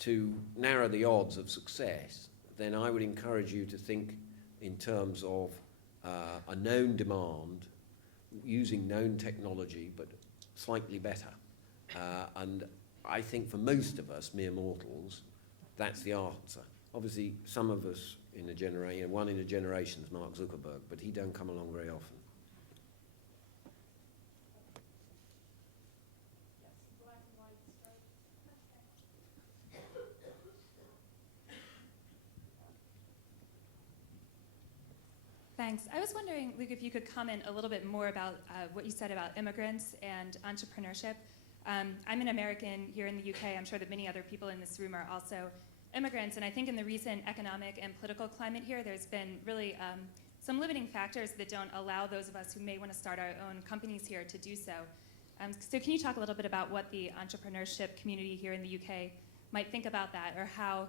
to narrow the odds of success, then I would encourage you to think in terms of a known demand, using known technology, but slightly better. And I think for most of us, mere mortals, that's the answer. Obviously, some of us in a generation, one in a generation is Mark Zuckerberg, but he don't come along very often. Thanks. I was wondering, Luke, if you could comment a little bit more about what you said about immigrants and entrepreneurship. I'm an American here in the UK. I'm sure that many other people in this room are also immigrants. And I think in the recent economic and political climate here, there's been really some limiting factors that don't allow those of us who may want to start our own companies here to do so. So can you talk a little bit about what the entrepreneurship community here in the UK might think about that, or how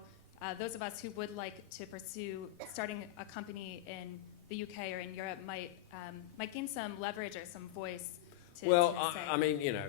those of us who would like to pursue starting a company in the UK or in Europe might gain some leverage or some voice Well, to say? I mean, you know,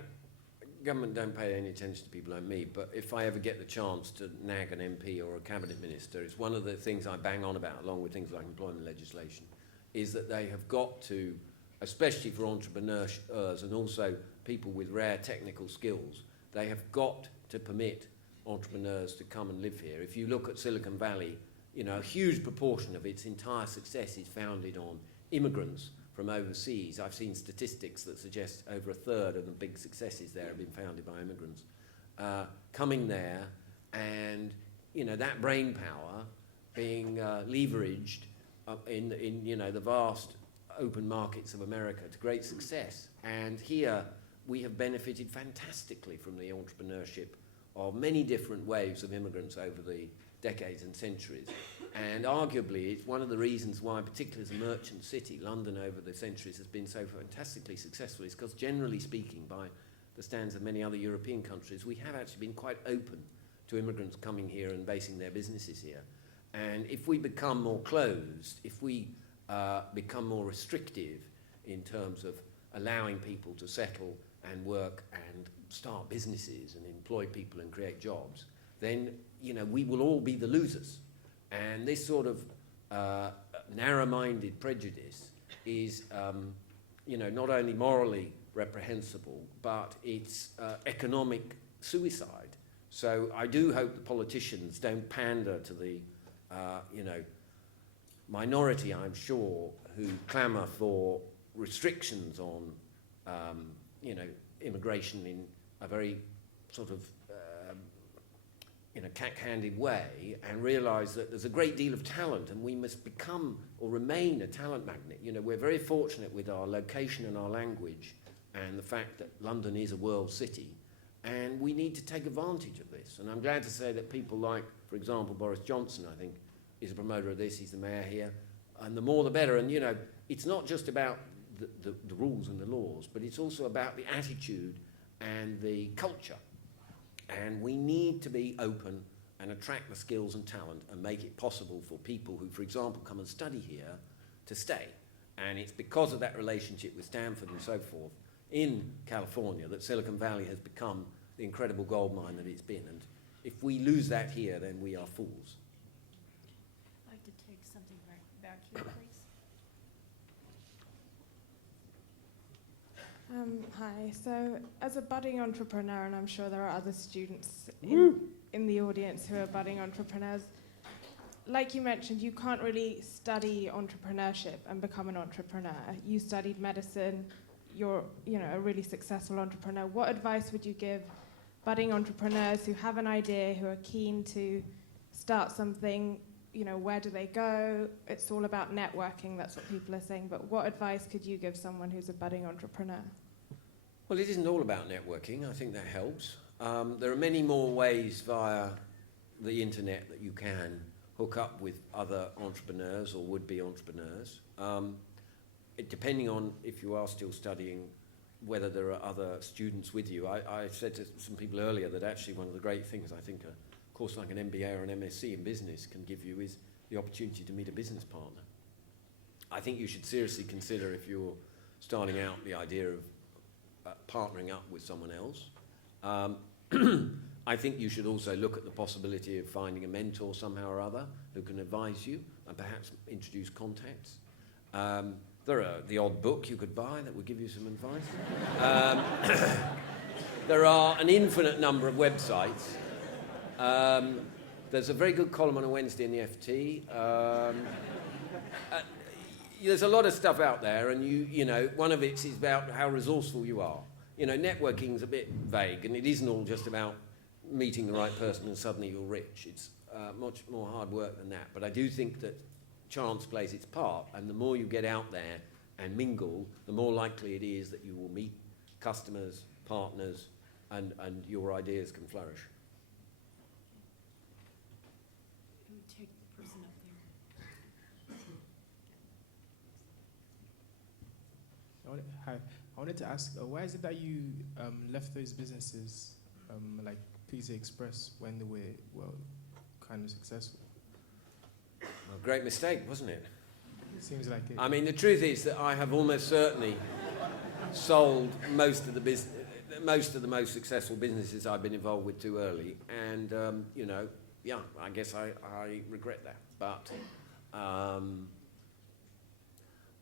government don't pay any attention to people like me, but if I ever get the chance to nag an MP or a cabinet minister, it's one of the things I bang on about, along with things like employment legislation, is that they have got to, especially for entrepreneurs and also people with rare technical skills, they have got to permit entrepreneurs to come and live here. If you look at Silicon Valley, you know, a huge proportion of its entire success is founded on immigrants from overseas. I've seen statistics that suggest over a third of the big successes there have been founded by immigrants. Coming there and, you know, that brain power being leveraged in you know, the vast open markets of America to great success. And here we have benefited fantastically from the entrepreneurship of many different waves of immigrants over the decades and centuries. And arguably, it's one of the reasons why, particularly as a merchant city, London over the centuries has been so fantastically successful, is because generally speaking, by the standards of many other European countries, we have actually been quite open to immigrants coming here and basing their businesses here. And if we become more closed, if we become more restrictive in terms of allowing people to settle and work and start businesses and employ people and create jobs, then, you know, we will all be the losers. And this sort of narrow-minded prejudice is, you know, not only morally reprehensible, but it's economic suicide. So I do hope the politicians don't pander to the, you know, minority, I'm sure, who clamour for restrictions on, you know, immigration in a very sort of in a cack-handed way, and realise that there's a great deal of talent and we must become or remain a talent magnet. You know, we're very fortunate with our location and our language and the fact that London is a world city, and we need to take advantage of this. And I'm glad to say that people like, for example, Boris Johnson, I think, is a promoter of this. He's the mayor here. And the more the better. And, you know, it's not just about the rules and the laws, but it's also about the attitude and the culture. And we need to be open and attract the skills and talent and make it possible for people who, for example, come and study here to stay. And it's because of that relationship with Stanford and so forth in California that Silicon Valley has become the incredible goldmine that it's been. And if we lose that here, then we are fools. I'd like to take something back here, please. Hi, so as a budding entrepreneur, and I'm sure there are other students in the audience who are budding entrepreneurs, like you mentioned, you can't really study entrepreneurship and become an entrepreneur. You studied medicine, you're, you know, a really successful entrepreneur. What advice would you give budding entrepreneurs who have an idea, who are keen to start something? You know, where do they go? It's all about networking, that's what people are saying, but what advice could you give someone who's a budding entrepreneur? Well, it isn't all about networking. I think that helps. There are many more ways via the internet that you can hook up with other entrepreneurs or would-be entrepreneurs. Depending on if you are still studying, whether there are other students with you. I said to some people earlier that actually one of the great things I think a course like an MBA or an MSc in business can give you is the opportunity to meet a business partner. I think you should seriously consider, if you're starting out, the idea of partnering up with someone else. I think you should also look at the possibility of finding a mentor somehow or other who can advise you and perhaps introduce contacts. There are the odd book you could buy that would give you some advice. There are an infinite number of websites. There's a very good column on a Wednesday in the FT. There's a lot of stuff out there, and you know, one of it is about how resourceful you are. You know, networking's a bit vague, and it isn't all just about meeting the right person and suddenly you're rich. It's much more hard work than that. But I do think that chance plays its part, and the more you get out there and mingle, the more likely it is that you will meet customers, partners, and your ideas can flourish. Let me take the person up there. Hi, I wanted to ask, why is it that you left those businesses, like Pizza Express, when they were, well, kind of successful? A great mistake, wasn't it? It seems like it. I mean, the truth is that I have almost certainly sold most of the most successful businesses I've been involved with too early, and I guess I regret that. But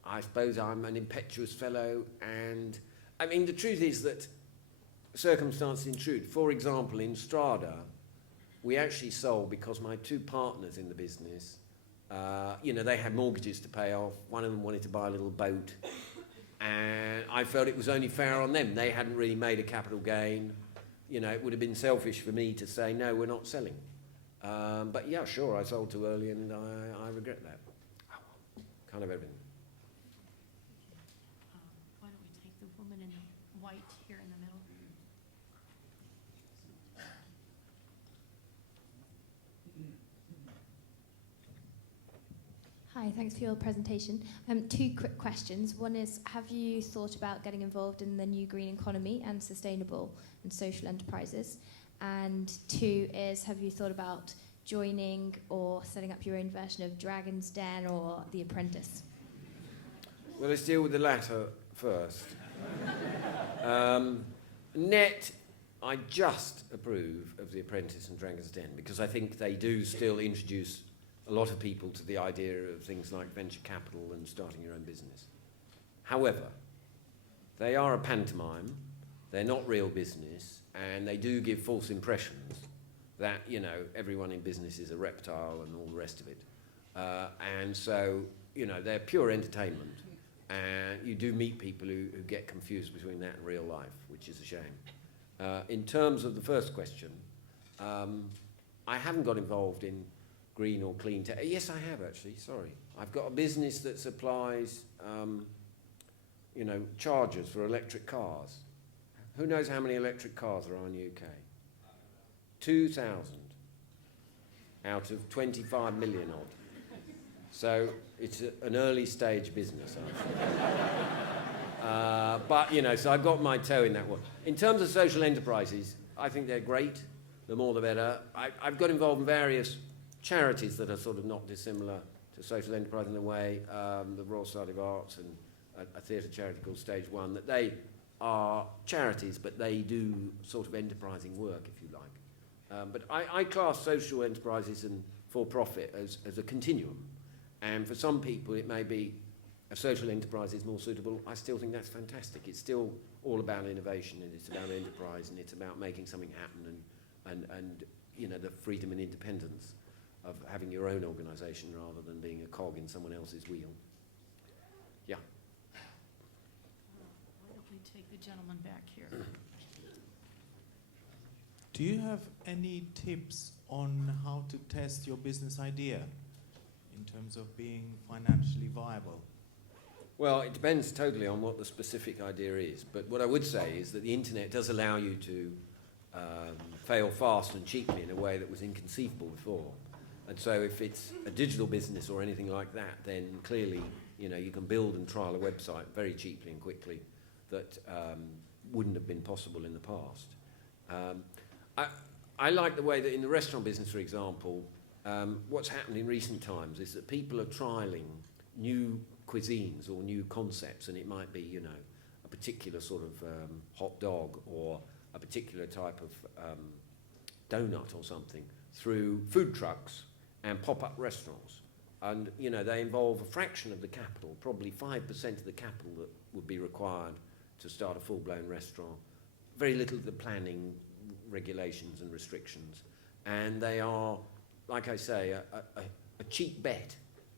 I suppose I'm an impetuous fellow, and I mean the truth is that circumstances intrude. For example, in Strada, we actually sold because my two partners in the business, they had mortgages to pay off. One of them wanted to buy a little boat, and I felt it was only fair on them. They hadn't really made a capital gain. It would have been selfish for me to say, no, we're not selling. But yeah, sure, I sold too early, and I regret that. Kind of everything. Why don't we take the woman in white here in the middle? Hi, thanks for your presentation. Two quick questions. One is, have you thought about getting involved in the new green economy and sustainable and social enterprises? And two is, have you thought about joining or setting up your own version of Dragon's Den or The Apprentice? Well, let's deal with the latter first. I just approve of The Apprentice and Dragon's Den because I think they do still introduce a lot of people to the idea of things like venture capital and starting your own business. However, they are a pantomime, they're not real business, and they do give false impressions that, everyone in business is a reptile and all the rest of it. And so, they're pure entertainment, and you do meet people who get confused between that and real life, which is a shame. In terms of the first question, I haven't got involved in green or clean tech. Yes, I have actually, sorry. I've got a business that supplies, chargers for electric cars. Who knows how many electric cars there are in the UK? 2,000 out of 25 million odd. So it's an early stage business, so I've got my toe in that one. In terms of social enterprises, I think they're great. The more the better. I've got involved in various charities that are sort of not dissimilar to social enterprise in a way, the Royal Society of Arts and a theatre charity called Stage One, that they are charities, but they do sort of enterprising work, if you like. But I class social enterprises and for-profit as a continuum. And for some people, it may be a social enterprise is more suitable. I still think that's fantastic. It's still all about innovation, and it's about enterprise, and it's about making something happen, and the freedom and independence of having your own organisation rather than being a cog in someone else's wheel. Yeah. Why don't we take the gentleman back here? Do you have any tips on how to test your business idea in terms of being financially viable? Well, it depends totally on what the specific idea is. But what I would say is that the internet does allow you to fail fast and cheaply in a way that was inconceivable before. And so if it's a digital business or anything like that, then clearly, you can build and trial a website very cheaply and quickly that wouldn't have been possible in the past. I like the way that in the restaurant business, for example, what's happened in recent times is that people are trialing new cuisines or new concepts, and it might be, a particular sort of hot dog or a particular type of donut or something through food trucks and pop-up restaurants. And, they involve a fraction of the capital, probably 5% of the capital that would be required to start a full-blown restaurant. Very little of the planning, regulations and restrictions. And they are, like I say, a cheap bet.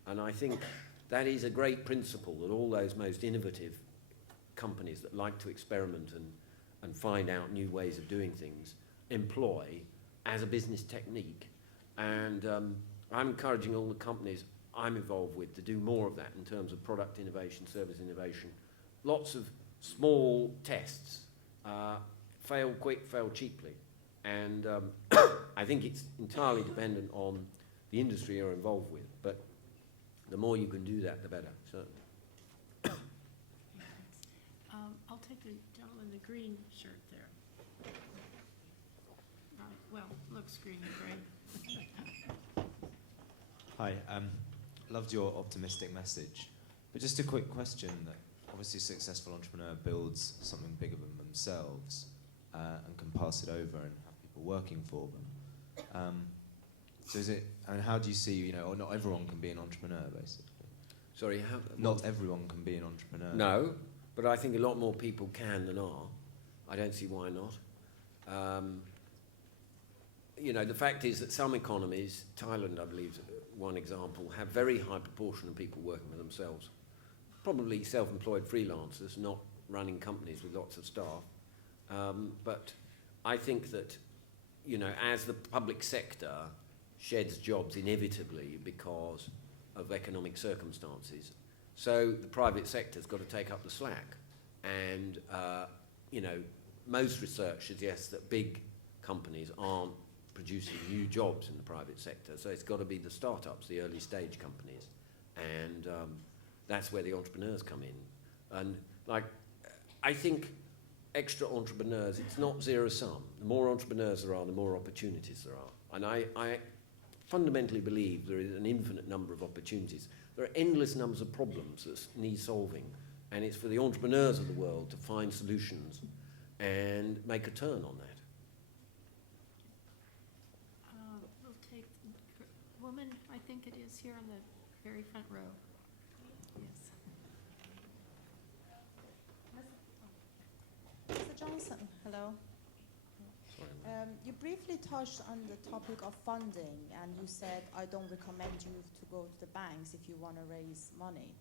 And I think that is a great principle that all those most innovative companies that like to experiment and find out new ways of doing things employ as a business technique. And I'm encouraging all the companies I'm involved with to do more of that in terms of product innovation, service innovation. Lots of small tests, fail quick, fail cheaply. And I think it's entirely dependent on the industry you're involved with. But the more you can do that, the better, certainly. I'll take the gentleman in the green shirt there. Looks green and gray. Hi, loved your optimistic message. But just a quick question that obviously a successful entrepreneur builds something bigger than themselves and can pass it over and have people working for them. So is it, and how do you see, you know, or not everyone can be an entrepreneur, basically? Sorry, how? Not everyone can be an entrepreneur. No, but I think a lot more people can than are. I don't see why not. You know, the fact is that some economies, Thailand, I believe, is one example, have very high proportion of people working for themselves. Probably self-employed freelancers, not running companies with lots of staff. But I think that, you know, as the public sector sheds jobs inevitably because of economic circumstances, so the private sector's got to take up the slack. And, you know, most research suggests that big companies aren't producing new jobs in the private sector. So it's got to be the startups, the early stage companies. And that's where the entrepreneurs come in. And like, I think extra entrepreneurs, it's not zero sum. The more entrepreneurs there are, the more opportunities there are. And I fundamentally believe there is an infinite number of opportunities. There are endless numbers of problems that need solving. And it's for the entrepreneurs of the world to find solutions and make a turn on that. We'll take the woman, I think it is, here on the very front row. Yes. Mr. Johnson, hello. You briefly touched on the topic of funding, and you said, I don't recommend you to go to the banks if you want to raise money.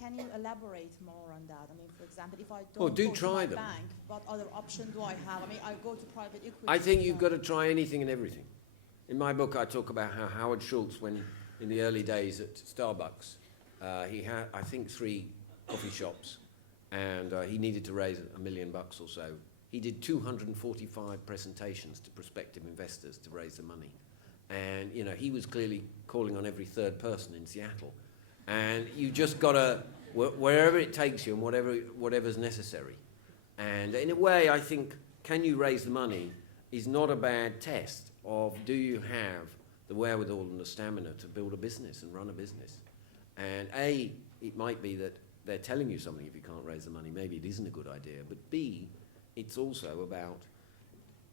Can you elaborate more on that? I mean, for example, if I don't do go try to my them. bank, what other option do I have? I mean, I go to private equity. I think you've got to try anything and everything. In my book, I talk about how Howard Schultz, when in the early days at Starbucks, he had, I think, 3 coffee shops, and he needed to raise $1 million or so. He did 245 presentations to prospective investors to raise the money. And, you know, he was clearly calling on every third person in Seattle. And you just got to, wherever it takes you and whatever's necessary. And in a way, I think, can you raise the money is not a bad test of, do you have the wherewithal and the stamina to build a business and run a business? And A, it might be that they're telling you something if you can't raise the money. Maybe it isn't a good idea. But B, it's also about,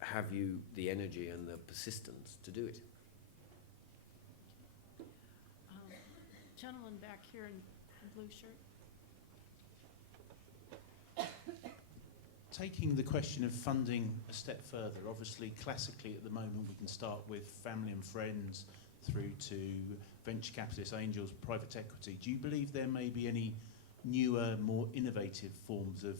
have you the energy and the persistence to do it? Gentleman back here in the blue shirt. Taking the question of funding a step further, obviously classically at the moment we can start with family and friends through to venture capitalists, angels, private equity. Do you believe there may be any newer, more innovative forms of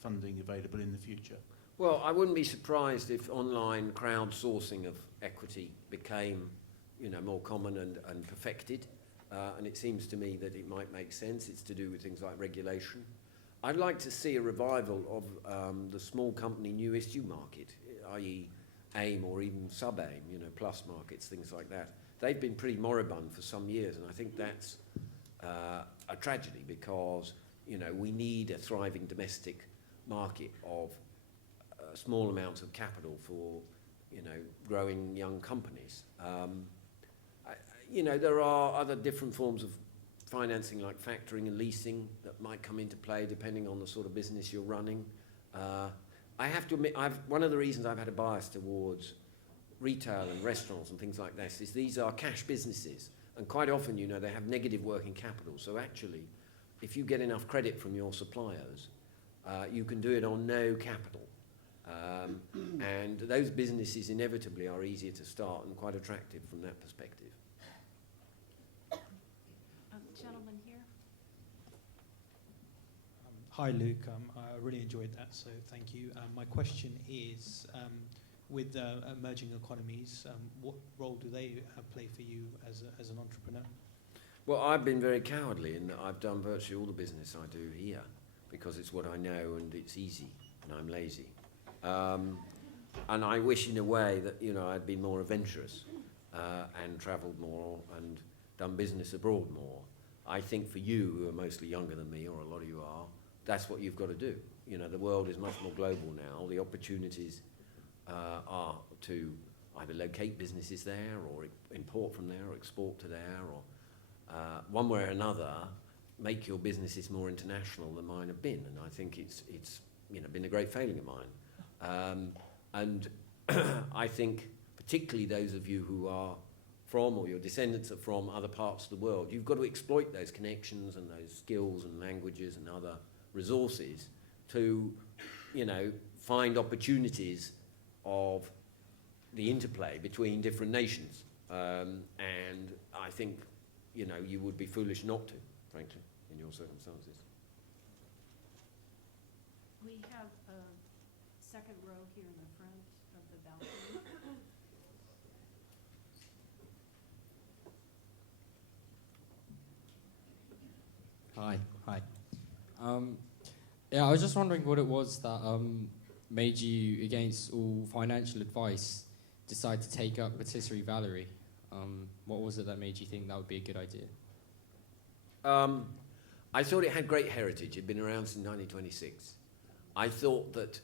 funding available in the future? Well, I wouldn't be surprised if online crowdsourcing of equity became, you know, more common and perfected. And it seems to me that it might make sense. It's to do with things like regulation. I'd like to see a revival of the small company new issue market, i.e. AIM or even sub-AIM, you know, plus markets, things like that. They've been pretty moribund for some years, and I think that's a tragedy because, you know, we need a thriving domestic market of small amounts of capital for, you know, growing young companies. You know, there are other different forms of financing like factoring and leasing that might come into play depending on the sort of business you're running. I have to admit, one of the reasons I've had a bias towards retail and restaurants and things like this is these are cash businesses, and quite often, you know, they have negative working capital. So actually, if you get enough credit from your suppliers, you can do it on no capital. And those businesses inevitably are easier to start and quite attractive from that perspective. Gentleman here. Hi, Luke. I really enjoyed that, so thank you. My question is, with emerging economies, what role do they play for you as an entrepreneur? Well, I've been very cowardly in that I've done virtually all the business I do here because it's what I know and it's easy and I'm lazy. And I wish in a way that, you know, I'd been more adventurous and travelled more and done business abroad more. I think for you, who are mostly younger than me, or a lot of you are, that's what you've got to do. You know, the world is much more global now. The opportunities are to either locate businesses there or import from there or export to there or one way or another, make your businesses more international than mine have been, and I think it's been a great failing of mine. And I think particularly those of you who are from, or your descendants are from, other parts of the world, you've got to exploit those connections and those skills and languages and other resources to, find opportunities of the interplay between different nations. And I think, you would be foolish not to, frankly, in your circumstances. We have a second row here in the front of the balcony. Hi. I was just wondering what it was that made you, against all financial advice, decide to take up Patisserie Valerie. What was it that made you think that would be a good idea? I thought it had great heritage. It'd been around since 1926. I thought that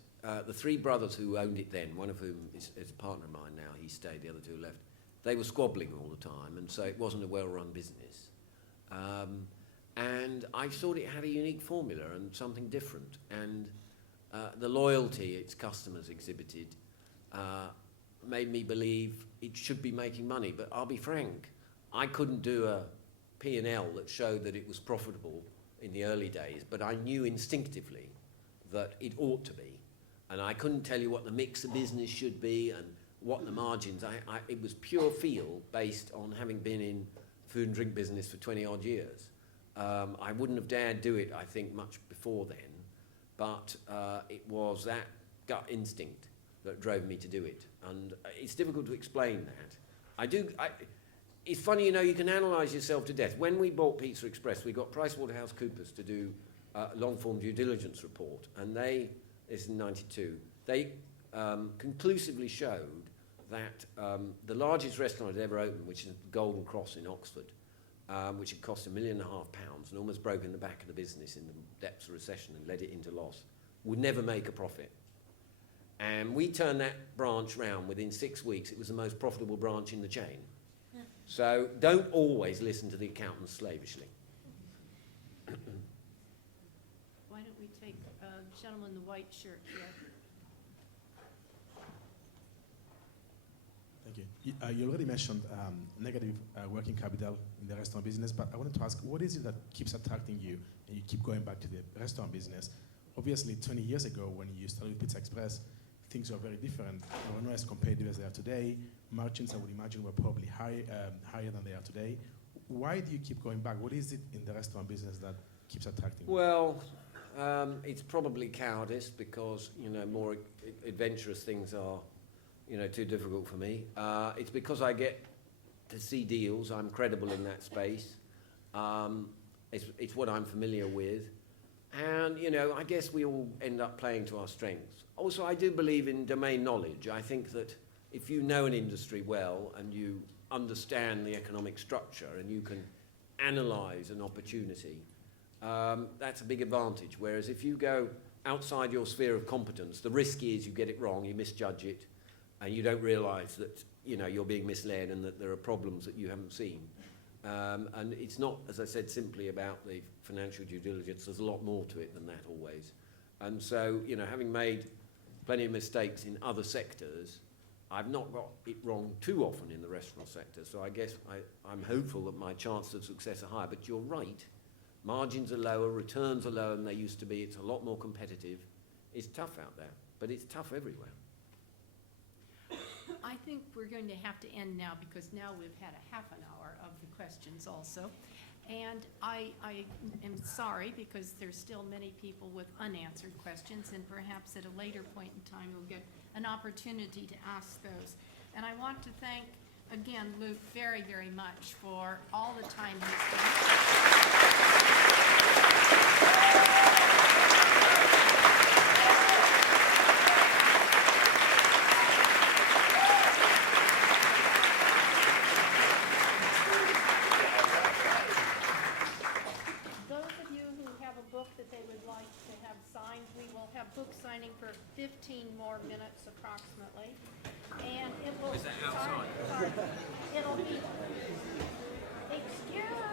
the three brothers who owned it then, one of whom is a partner of mine now, he stayed, the other two left, they were squabbling all the time, and so it wasn't a well-run business. And I thought it had a unique formula and something different. And the loyalty its customers exhibited made me believe it should be making money. But I'll be frank, I couldn't do a P&L that showed that it was profitable in the early days, but I knew instinctively that it ought to be. And I couldn't tell you what the mix of business should be and what the margins. It was pure feel based on having been in food and drink business for 20 odd years. I wouldn't have dared do it, I think, much before then, but it was that gut instinct that drove me to do it. And it's difficult to explain that. It's funny, you can analyse yourself to death. When we bought Pizza Express, we got PricewaterhouseCoopers to do a long-form due diligence report, and this is in 92, they conclusively showed that the largest restaurant had ever opened, which is Golden Cross in Oxford, which had cost £1.5 million and almost broken the back of the business in the depths of recession and led it into loss, would never make a profit. And we turned that branch round within 6 weeks. It was the most profitable branch in the chain. So don't always listen to the accountants slavishly. Why don't we take gentleman in the white shirt here? Thank you. You already mentioned negative working capital in the restaurant business, but I wanted to ask, what is it that keeps attracting you and you keep going back to the restaurant business? Obviously, 20 years ago, when you started Pizza Express, things were very different. They were not as competitive as they are today. Margins, I would imagine, were probably higher than they are today. Why do you keep going back? What is it in the restaurant business that keeps attracting you? Well, it's probably cowardice because, more adventurous things are, too difficult for me. It's because I get to see deals. I'm credible in that space. It's what I'm familiar with. And, I guess we all end up playing to our strengths. Also, I do believe in domain knowledge. I think that if you know an industry well and you understand the economic structure and you can analyse an opportunity, that's a big advantage. Whereas if you go outside your sphere of competence, the risk is you get it wrong, you misjudge it, and you don't realise that, you're being misled and that there are problems that you haven't seen. And it's not, as I said, simply about the financial due diligence. There's a lot more to it than that always. And so, having made plenty of mistakes in other sectors, I've not got it wrong too often in the restaurant sector. So I guess I'm hopeful that my chances of success are higher. But you're right. Margins are lower, returns are lower than they used to be. It's a lot more competitive. It's tough out there, but it's tough everywhere. I think we're going to have to end now because now we've had a half an hour of the questions also. And I am sorry because there's still many people with unanswered questions, and perhaps at a later point in time we'll get an opportunity to ask those. And I want to thank again Luke very, very much for all the time he's spent. Book signing for 15 more minutes approximately, and it will. Is that outside? Sorry. It'll be. Excuse